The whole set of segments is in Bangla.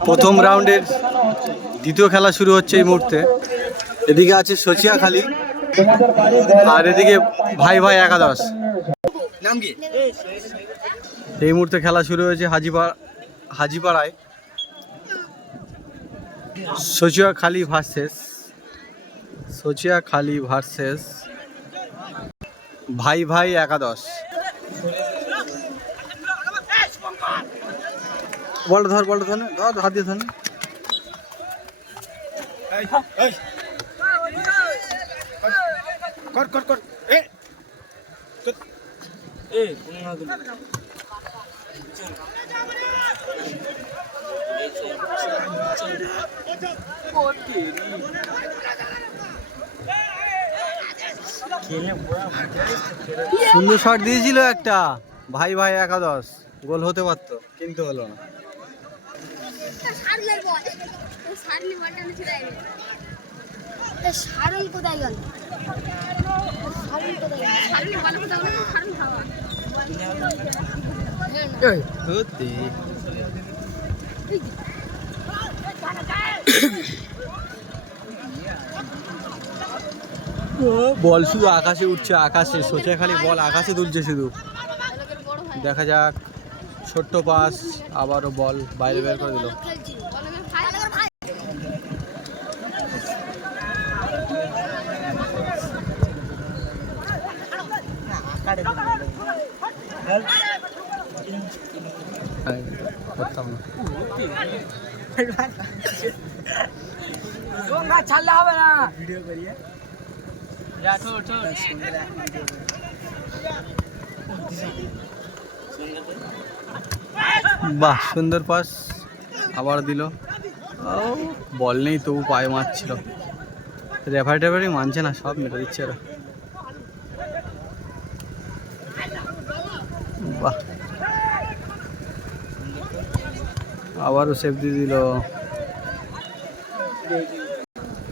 প্রথম রাউন্ডের দ্বিতীয় খেলা শুরু হচ্ছে এই মুহূর্তে। এদিকে আছে সচিয়াখালী আর এদিকে ভাই ভাই একাদশ। এই মুহূর্তে খেলা শুরু হয়েছে হাজিপাড়ায়। সচিয়াখালী ভার্সেস ভাই ভাই একাদশ। বলটা ধর হাত দিয়ে ধর। সুন্দর শট দিয়েছিল একটা, ভাই ভাই একাদশ, গোল হতে পারতো কিন্তু হলো না। বল শুধু আকাশে উঠছে, আকাশে সচিয়াখালী বল আকাশে তুলছে শুধু। দেখা যাক, ছোট্ট পাস, আবারও বল বাইরে বের করে দিল। ছাড়লে হবে না, ভিডিও করিয়ে বাহ, সুন্দর পাস, আবার দিল। বল নেই তবু পায়ে মারছিল। রেফারি মানছে না, সব মেরে দিচ্ছে এরা। বাহ, আবারও সেভ দিয়ে দিল,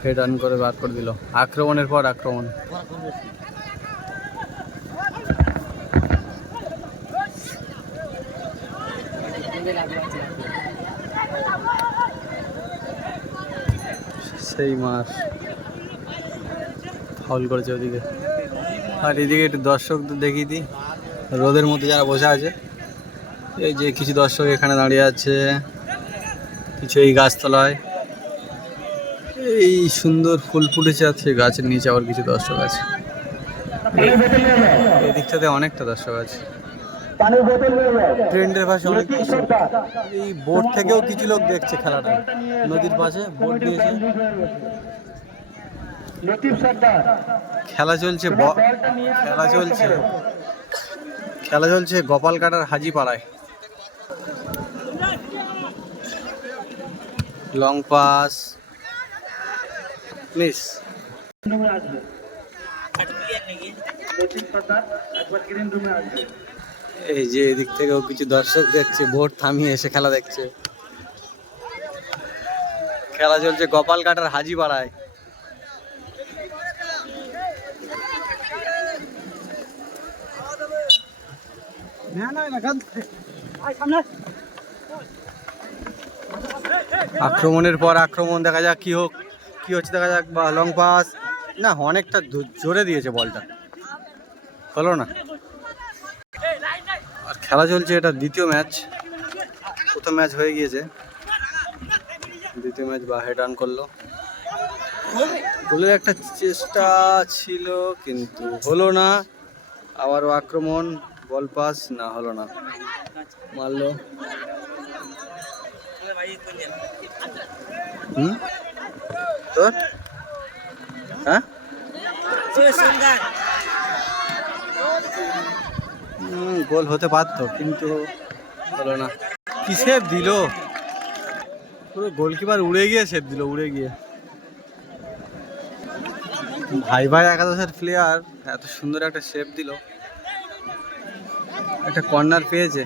হেড রান করে বার করে দিল। আক্রমণের পর আক্রমণ। সেই মার ফাউল করেছে ওদিকে। আর এদিকে একটু দর্শকদের দেখিয়ে দিই, রোদের মধ্যে যারা বসে আছে। এই যে কিছু দর্শক এখানে দাঁড়িয়ে আছে, কিছু এই গাছতলায়। এই সুন্দর ফুল ফুটেছে, আছে গাছের নিচে আবার কিছু দর্শক আছে। এদিকটাতে অনেকটা দর্শক আছে। ট্রেন্ডের পাশে অনেক, এই বোট থেকেও কিছু লোক দেখছে খেলাটা। নদীর পাশে বোট দিয়েছে, খেলা চলছে গোপালকাটার হাজিপাড়ায়। Long pass miss. এই যে এদিক থেকেও কিছু দর্শক দেখছে, ভোট থামিয়ে এসে খেলা দেখছে। খেলা চলছে গোপালকাটার হাজিপাড়ায়। আক্রমণের পর আক্রমণ, দেখা যাক কি হচ্ছে দেখা যাক। বা লং পাস না, অনেকটা জোরে দিয়েছে বলটা, হলো না। আর খেলা চলছে, এটা দ্বিতীয় ম্যাচ। প্রথম ম্যাচ হয়ে গিয়েছে, দ্বিতীয় ম্যাচ বা হেড রান করলো। গোলের একটা চেষ্টা ছিল কিন্তু হলো না। আবারও আক্রমণ, বল পাস না, হলো না, মারলো। তোর হ্যাঁ, গোল হতে পারতো কিন্তু হলো না। কি সেভ দিল, পুরো গোলকিপার উড়ে গিয়ে সেভ দিল, উড়ে গিয়ে। ভাই ভাই একাদশের প্লেয়ার এত সুন্দর একটা সেভ দিল। একটা কর্নার পেয়েছে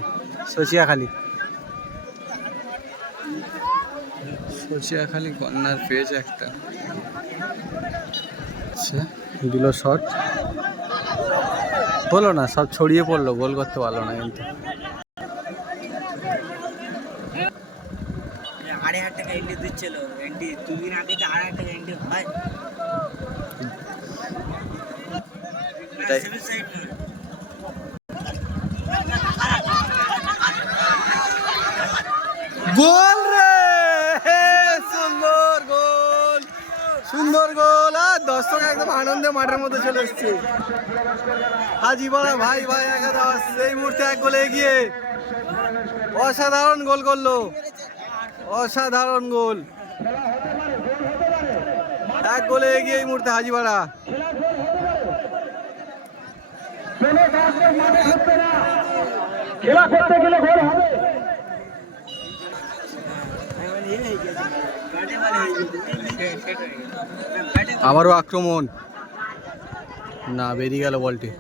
সচিয়াখালী কর্নার পেয়েছে একটা। আচ্ছা, দিল শট, হলো না, সব ছড়িয়ে পড়লো, গোল করতে পারলো না কিন্তু। টাকা এন্ট্রি দিচ্ছিল এন্ট্রি 2 দিন আগে তো 2,500 টাকা এন্ট্রি হয় এটাই। গোল রে, সুন্দর গোল, সুন্দর গোল। আর দর্শক একদম আনন্দে মাঠের মধ্যে চলে এসছে। হাজিপাড়া ভাই ভাই একাদশ এই মুহূর্তে 1 গোলে এগিয়ে। অসাধারণ গোল করলো, অসাধারণ গোল। 1 গোলে এগিয়ে এই মুহূর্তে হাজিপাড়া। খেলা করতে গেলে গোল হবে। আবারও আক্রমণ, না বেরিয়ে গেল বলটি।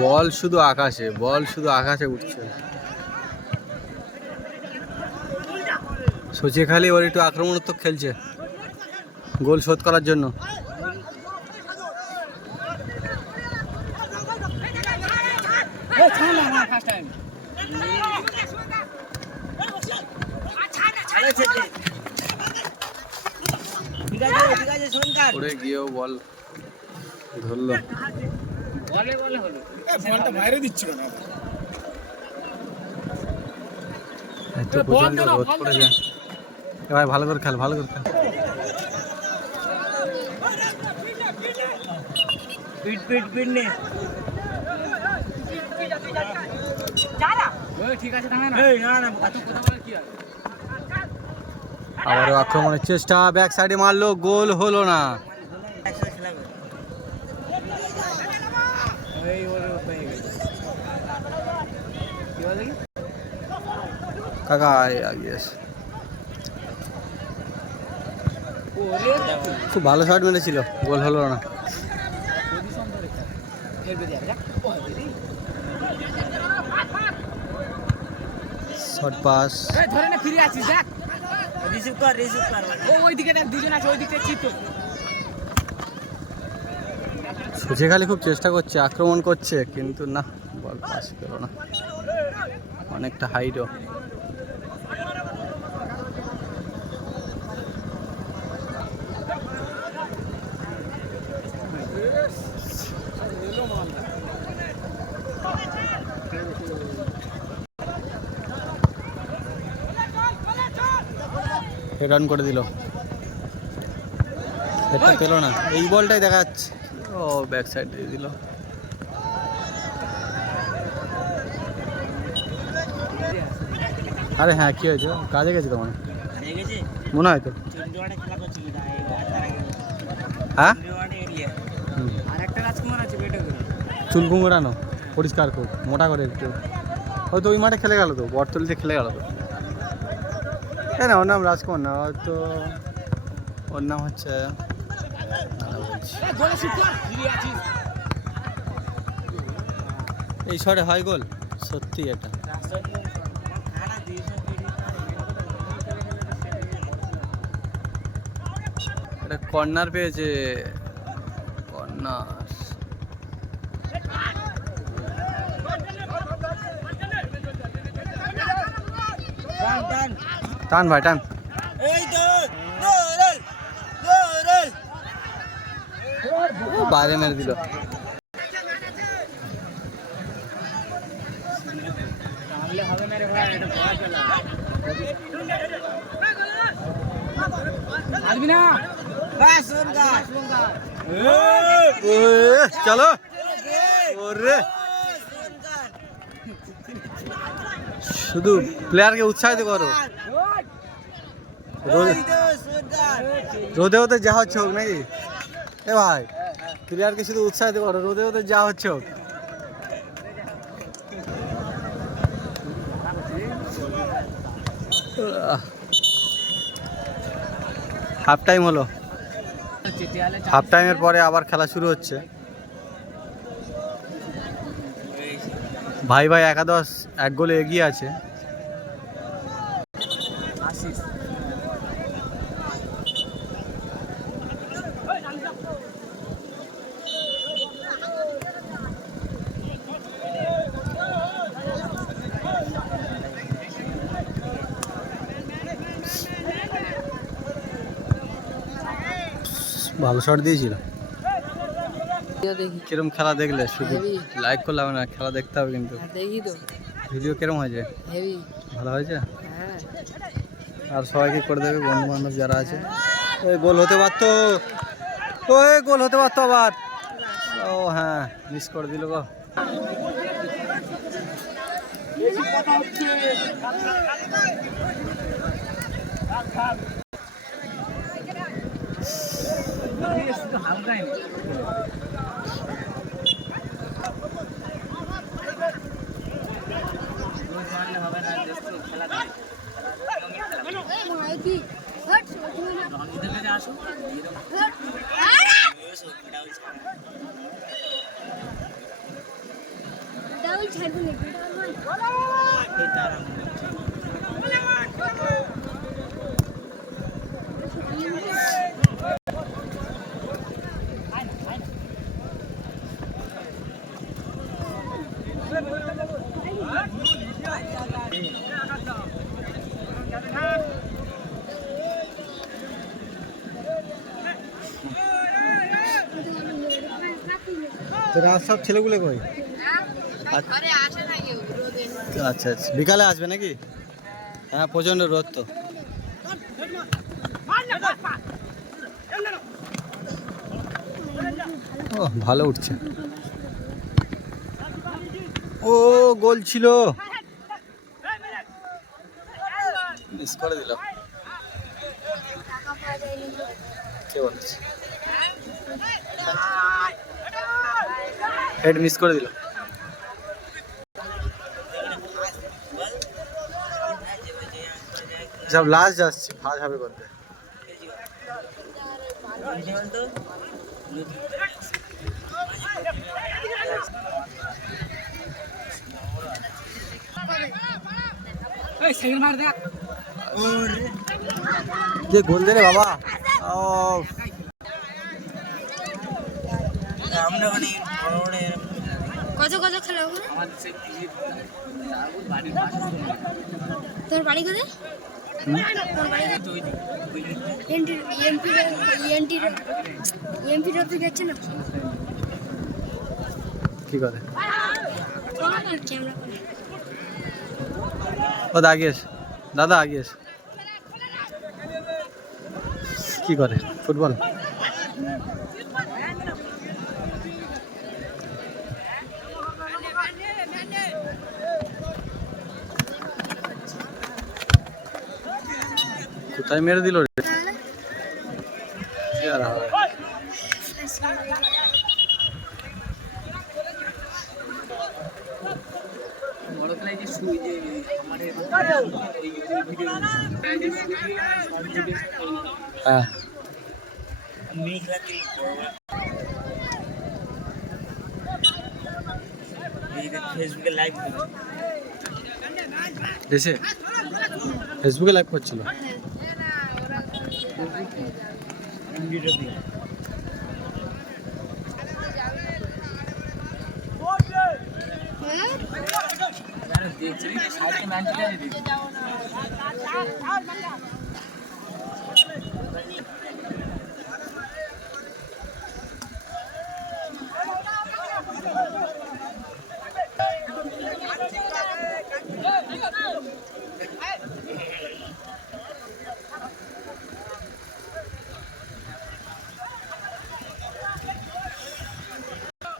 বল শুধু আকাশে, বল শুধু আকাশে উঠছে। সচিখালি ওর একটু আক্রমণাত্মক খেলছে গোল শোধ করার জন্য। পড়ে গিয়েও বল ধরলো। একটু প্রচন্ড রোদ পড়ে যায়। ভাই ভালো করে খেল, ভালো করে খেল। আবারও আক্রমণের চেষ্টা, ব্যাক সাইডে মারলো, গোল হলো না। কাকা খুব ভালো শট মেরেছিল, গোল হলো না। শর্ট পাস, ধরে না ফিরে আছিস দেখ রিসিভ কর ওই দিকে দেখ দুজন আছে ওই দিকে চিপ তো সুচেখালি খুব চেষ্টা করছে, আক্রমণ করছে, কিন্তু না, বল পাস পেল না। অনেকটা হাইটও। হেড অন করে দিল, হেডটা পেল না। এই বলটাই দেখা যাচ্ছে, ও ব্যাক সাইড দিয়ে দিল। আরে হ্যাঁ, কি হয়েছে? কাজে গেছে তোমার মনে হয় তো। হ্যাঁ, চুল কুমড়ানো পরিষ্কার কর, মোটা করে একটু। হয়তো ওই মাঠে খেলে গেল তো, বটতলিতে খেলে গেল তো। না, ওর নাম রাজকুমার না, হয়তো ওর নাম হচ্ছে এই শটে হয় গোল। সত্যি এটা কর্নার পেয়েছে, কর্নার। টান ভাই টান। বাইরে মেরে দিল। চলো শুধু প্লেয়ারকে উৎসাহিত করো। রোদে হতে যা হচ্ছে হোক নাকি এ ভাই, প্লেয়ারকে শুধু উৎসাহিত করো, রোদে হতে যা হচ্ছে হোক। হাফ টাইম হলো, হাফ টাইমের পরে আবার খেলা শুরু হচ্ছে। ভাই ভাই একাদশ 1 গোলে এগিয়ে আছে। ভালো শট দিয়েছিল। দেখি কিরম খেলা দেখলে? শুধু হেভি। লাইক করলে হবে না, খেলা দেখতে হবে কিন্তু। দেখি তো ভিডিও কিরম হয়েছে? হেভি। ভালো হয়েছে? হ্যাঁ আর সবাইকে করে দেবে, বন্ধু বান্ধব যারা আছে। ওই গোল হতে পারতো, ওই গোল হতে পারতো আবার। ও হ্যাঁ, মিস করে দিল গো। তোরা সব ছেলেগুলো কই? আচ্ছা আচ্ছা, বিকালে আসবে নাকি? হ্যাঁ, প্রচণ্ড রোদ তো। ও ভালো উঠছে। ও গোল ছিল, মিস করে দিল। কে বলছে? হেড মিস করে দিল। সব লাস্ট যাচ্ছে, ফার্স্ট হবে করতে। যে গোল দে রে বাবা। ও কত কত খেলা তোর বাড়ি কোথায়? তোর বাড়ি এমপি অফিস যাচ্ছে না? কি করে? ক্যামেরা করে ও আগিয়েস, দাদা আগিয়েস। কি করে? ফুটবল? কোথায় মেরে দিল রে? কি আর হবে? হ্যাঁ ফেসবুকে লাইভ এসে ফেসবুকে লাইভ করছিল।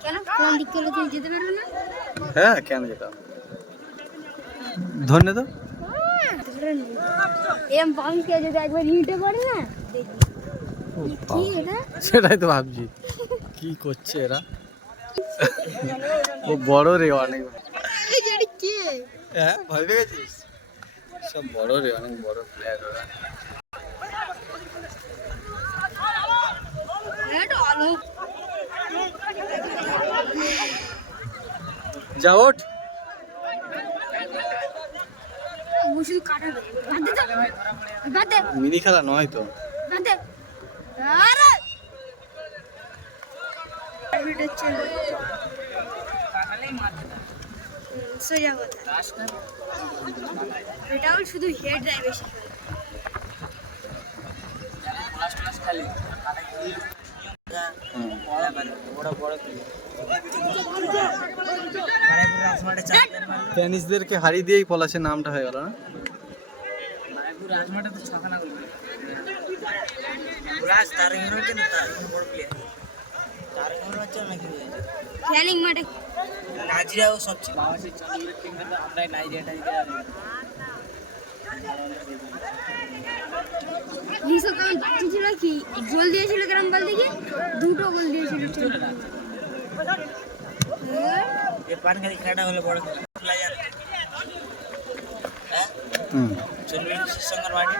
কেন কোন দিক থেকে তুই যেতে পারবে না? হ্যাঁ কেন যেতাম, ধন্য তো। এম বাউন্সকে যদি একবার হিটে পড়ে না কি এটা? সেটাই তো ভাবছি, কি করছে এরা। ও বড় রে অনেক। এই যে এটা কে? হ্যাঁ ভয় পেয়ে গেছিস? সব বড় রে, অনেক বড় প্লেয়ার ওরা। এটা আলোক যা ওঠ। মুশকিল কাটাবে বাদ দে মিনি খেলা নয় তো। বাদ দে আরে স্পিডে চলবে সোজা কথা এটাও শুধু হেড দেয় বেশি টেনিসদেরকে হারিয়ে দিয়েই পলাশের নামটা হয়ে গেল না? খেলিং মাঠে নাইজেরিয়াও সব ছিল লিসো কেমন ছিল কি গোল দিয়েছিল কেরম বল দেখি দুটো গোল দিয়েছিল ये पान का खेलना वाला बड़ा खेला यार हैं चलो संगरवाड़ी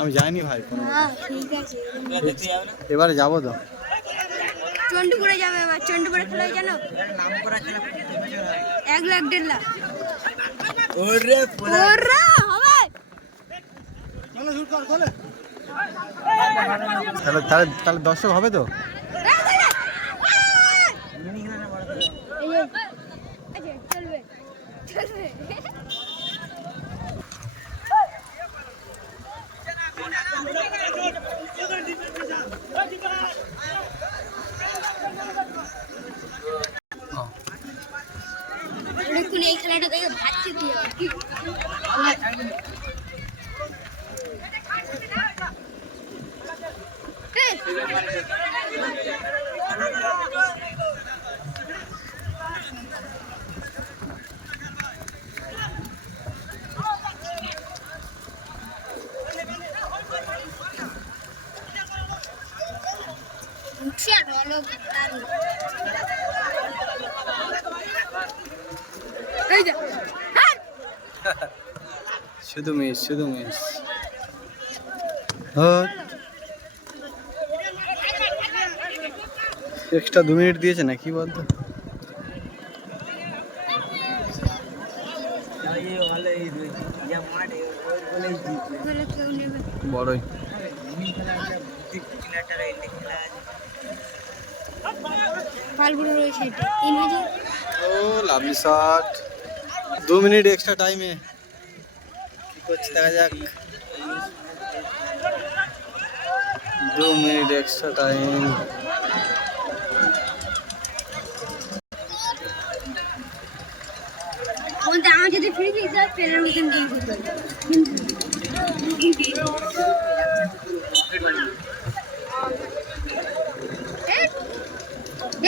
আমি যাইনি ভাই কোনো। হ্যাঁ ঠিক আছে क्या देखते आओ ना এবারে যাবো তো। চন্ডিপুরে যাবে এবার চন্ডিপুরে খেলা জানো यार नाम करा खेला 1 লাখ 1.5 লাখ ओरे पूरा ওরা হবে তাহলে তাহলে তাহলে দর্শক হবে তো? मिनी खेलना बड़ा এই যে আচ্ছা চলবে চলবে দেখুন এই খেলাটা দেখে ভাবছি কি শুধু মিস শুধু মিস। এক্সট্রা 2 মিনিট দিয়েছে না কি বলতো? ये वाले ये माटे बोले जी বড়ই मिनी खेला किलोमीटर इंडी खेला পালপুরে রয়েছে এটা 3000 ও লাভলি শট। 2 মিনিট এক্সট্রা টাইমে কি করছে দেখা যাক। 2 মিনিট এক্সট্রা টাইম। বলতে আমার যদি ফ্রি দিতে পেলের মতন গেম খেলতে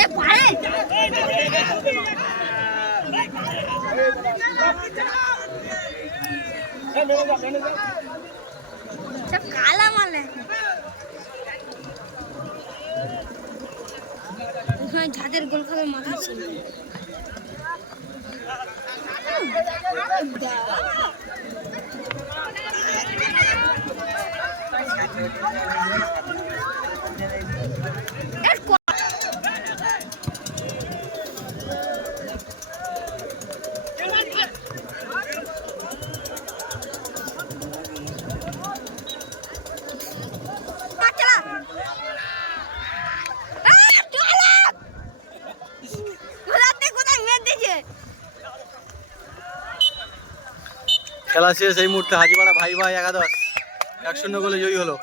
এ পারে সব কালা মালে ওখানে যাদের গোল খাবে মাথা ছিল খেলা শেষ। এই মুহূর্তে হাজিপাড়া ভাই ভাই 11 1-0 গোলে জয়ী হলো।